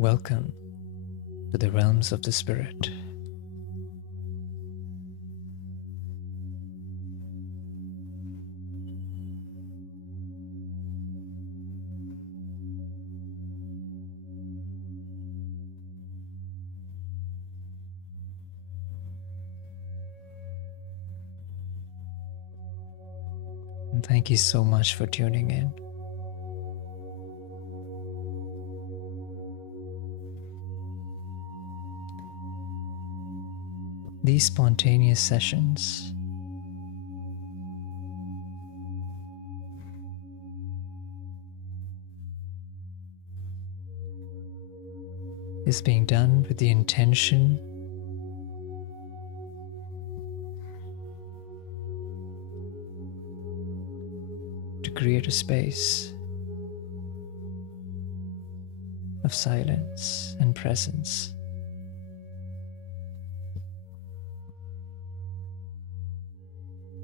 Welcome to the realms of the Spirit. And thank you so much for tuning in. These spontaneous sessions is being done with the intention to create a space of silence and presence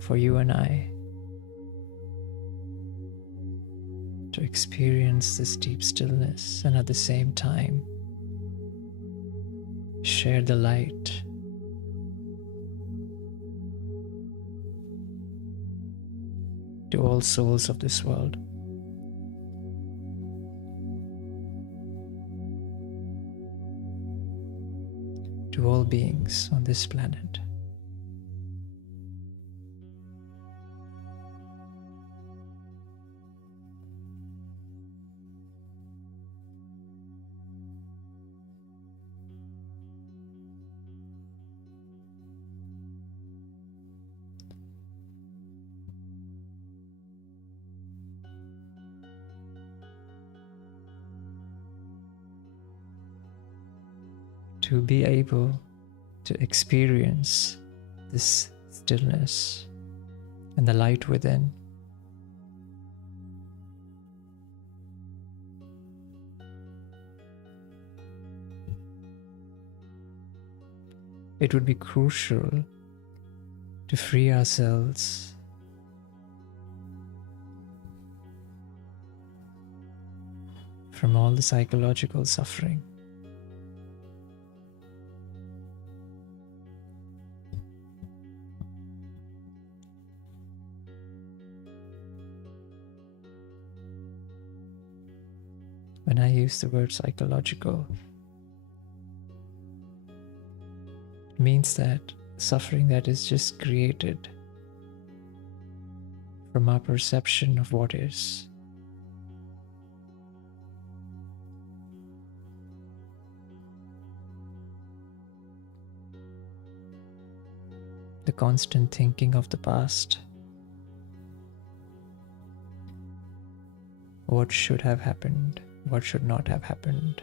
for you and I to experience this deep stillness and at the same time share the light to all souls of this world. To all beings on this planet. To be able to experience this stillness and the light within, it would be crucial to free ourselves from all the psychological suffering. When I use the word psychological, it means that suffering that is just created from our perception of what is. The constant thinking of the past. What should have happened? What should not have happened?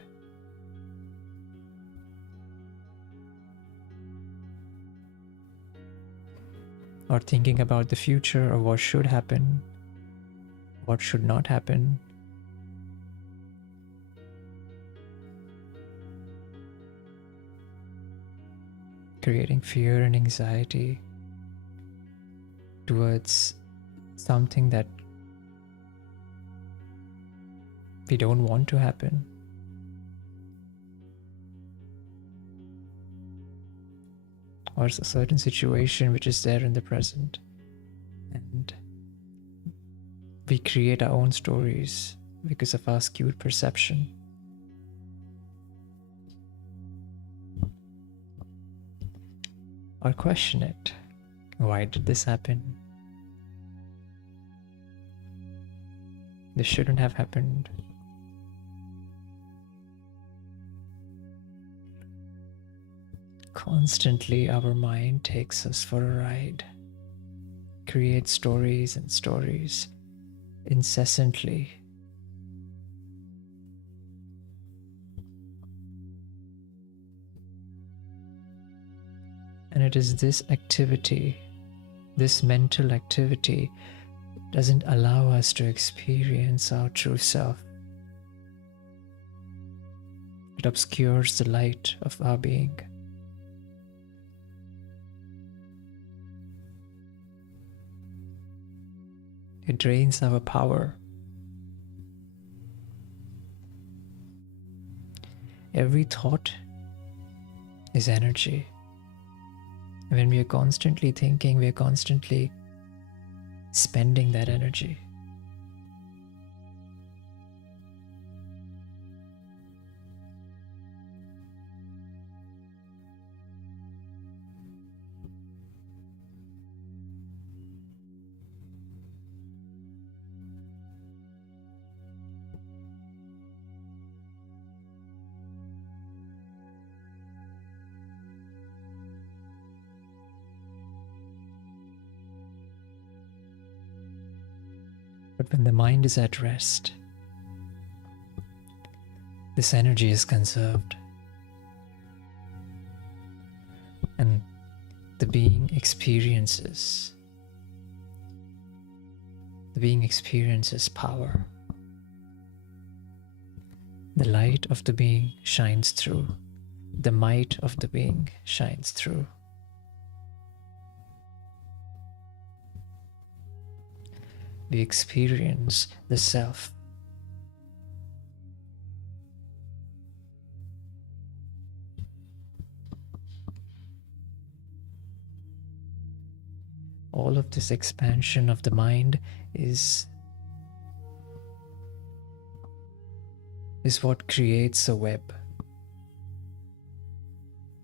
Or thinking about the future of what should happen, what should not happen. Creating fear and anxiety towards something that we don't want to happen. Or a certain situation which is there in the present. And we create our own stories because of our skewed perception. Or question it. Why did this happen? This shouldn't have happened. Constantly, our mind takes us for a ride, creates stories and stories incessantly. And it is this activity, this mental activity, doesn't allow us to experience our true self. It obscures the light of our being. It drains our power. every thought is energy. And when we are constantly thinking, we are constantly spending that energy. But when the mind is at rest, this energy is conserved. And the being experiences power. The light of the being shines through. The might of the being shines through. We experience the self. All of this expansion of the mind is what creates a web.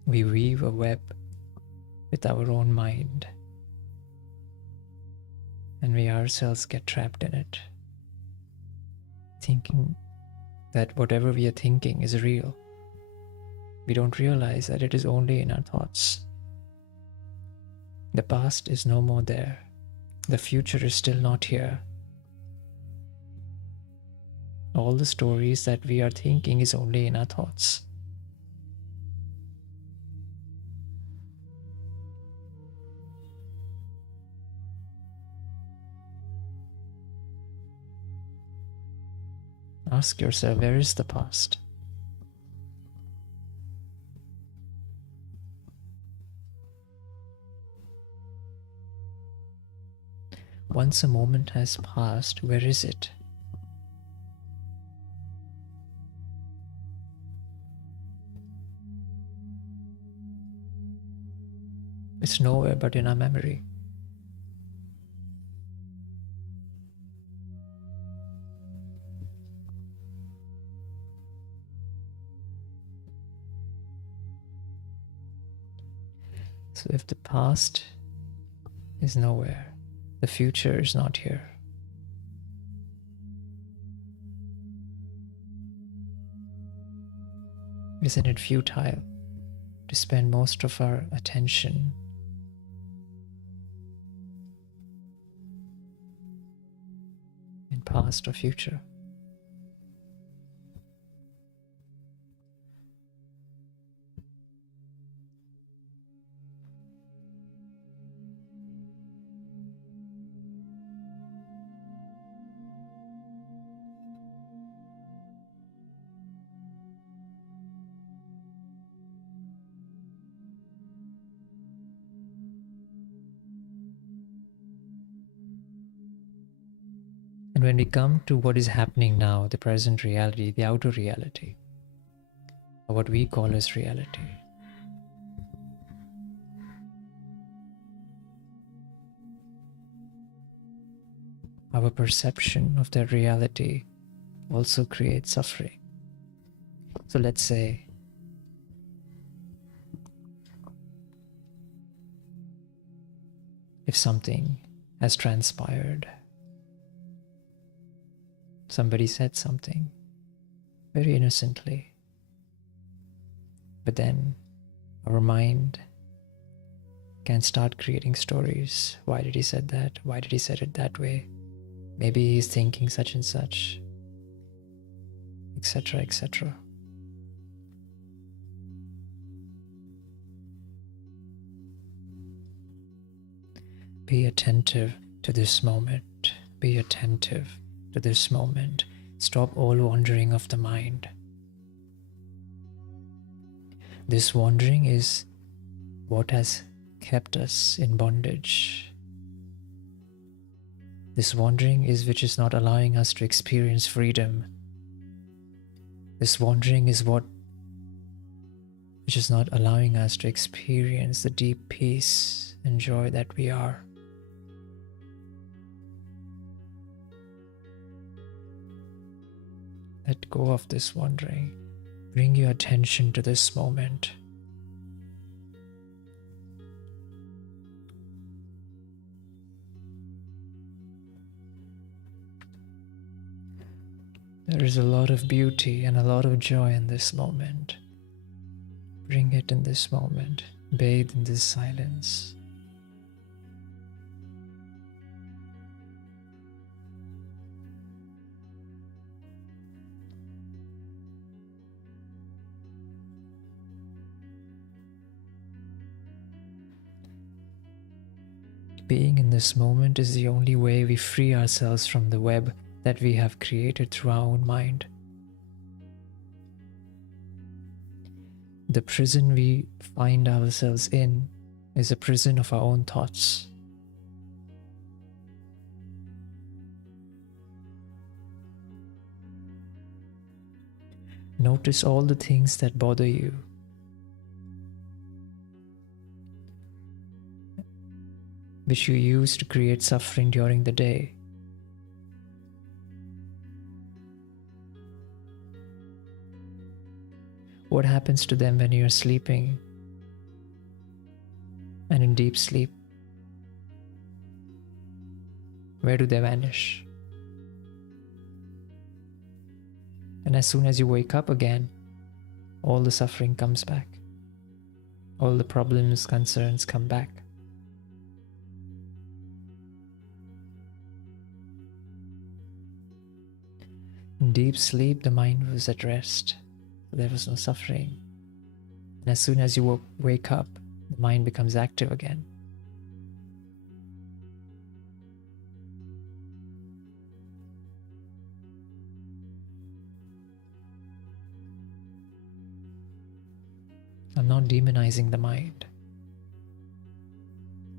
We weave a web with our own mind, and we ourselves get trapped in it, thinking that whatever we are thinking is real. We don't realize that it is only in our thoughts. The past is no more there. The future is still not here. All the stories that we are thinking is only in our thoughts. Ask yourself, where is the past? Once a moment has passed, where is it? It's nowhere but in our memory. So if the past is nowhere, the future is not here. Isn't it futile to spend most of our attention in past or future? And when we come to what is happening now, the present reality, the outer reality, or what we call as reality, our perception of that reality also creates suffering. So let's say if something has transpired, somebody said something very innocently, but then our mind can start creating stories. Why did he said that? Why did he said it that way? Maybe he's thinking such and such, etc., etc. Be attentive to this moment. Be attentive to this moment. Stop all wandering of the mind. This wandering is what has kept us in bondage. This wandering is which is not allowing us to experience freedom. This wandering is what which is not allowing us to experience the deep peace and joy that we are. Let go of this wandering. Bring your attention to this moment. There is a lot of beauty and a lot of joy in this moment. Bring it in this moment. Bathe in this silence. Being in this moment is the only way we free ourselves from the web that we have created through our own mind. The prison we find ourselves in is a prison of our own thoughts. Notice all the things that bother you. Which you use to create suffering during the day. What happens to them when you're sleeping and in deep sleep? Where do they vanish? And as soon as you wake up again, all the suffering comes back. All the problems, concerns come back. In deep sleep, the mind was at rest. There was no suffering. And as soon as you wake up, the mind becomes active again. I'm not demonizing the mind.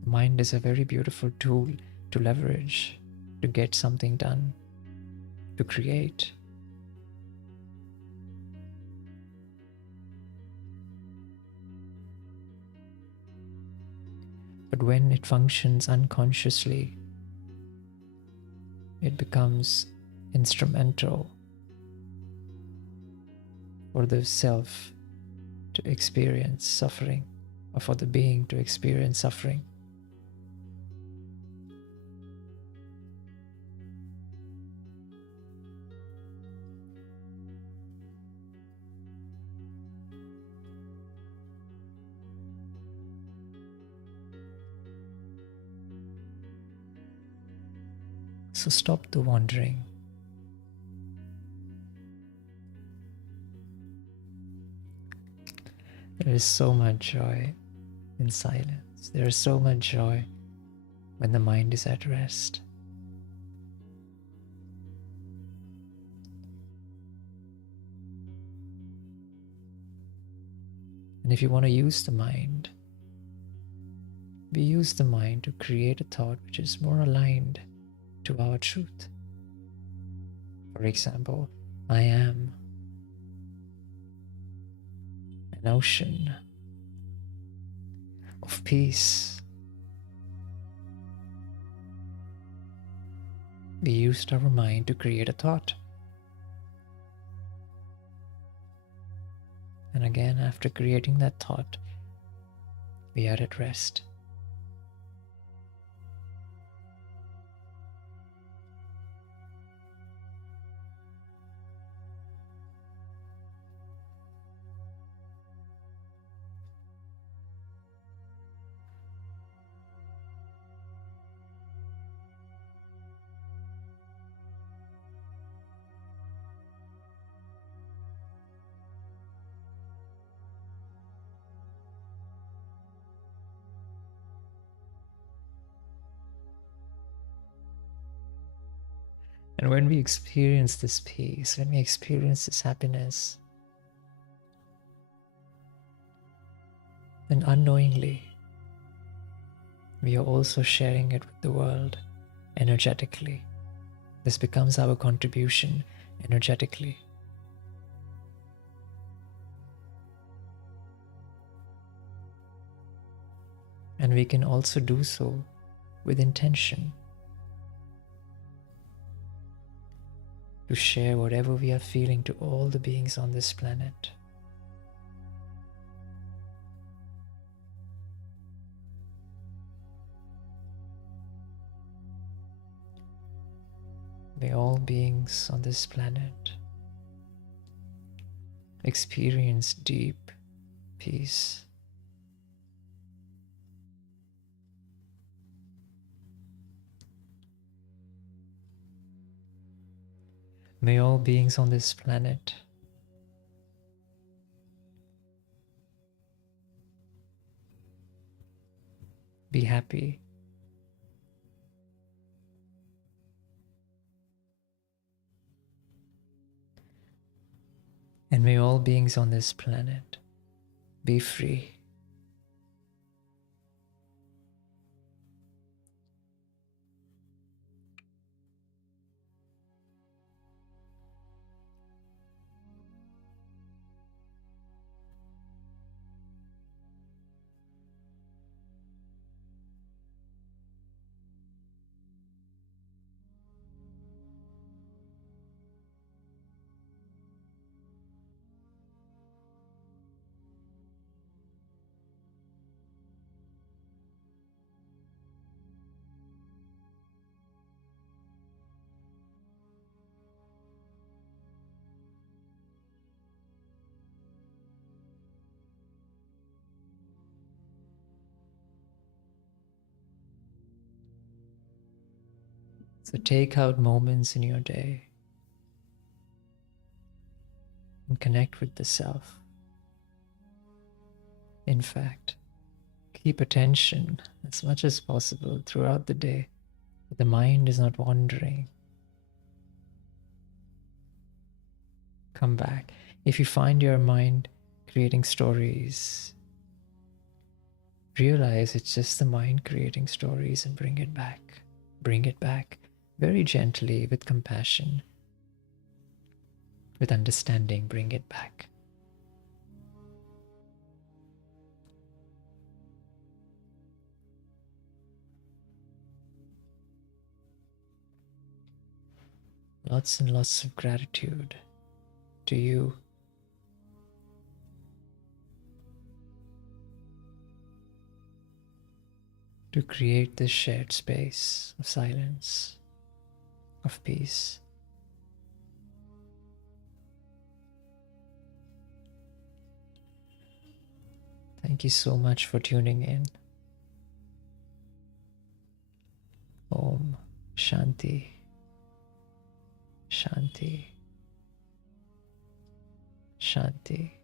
The mind is a very beautiful tool to leverage, to get something done, to create. But when it functions unconsciously, it becomes instrumental for the self to experience suffering, or for the being to experience suffering. So stop the wandering. There is so much joy in silence. There is so much joy when the mind is at rest. And if you want to use the mind, we use the mind to create a thought which is more aligned to our truth. For example, I am an ocean of peace. We used our mind to create a thought. And again, after creating that thought, we are at rest. And when we experience this peace, when we experience this happiness, then unknowingly, we are also sharing it with the world energetically. This becomes our contribution energetically. And we can also do so with intention to share whatever we are feeling to all the beings on this planet. May all beings on this planet experience deep peace. May all beings on this planet be happy. And may all beings on this planet be free. So take out moments in your day and connect with the self. In fact, keep attention as much as possible throughout the day. The mind is not wandering. Come back. If you find your mind creating stories, realize it's just the mind creating stories and bring it back. Bring it back very gently, with compassion, with understanding. Bring it back. Lots and lots of gratitude to you. To create this shared space of silence, of peace. Thank you so much for tuning in. Om Shanti, Shanti, Shanti.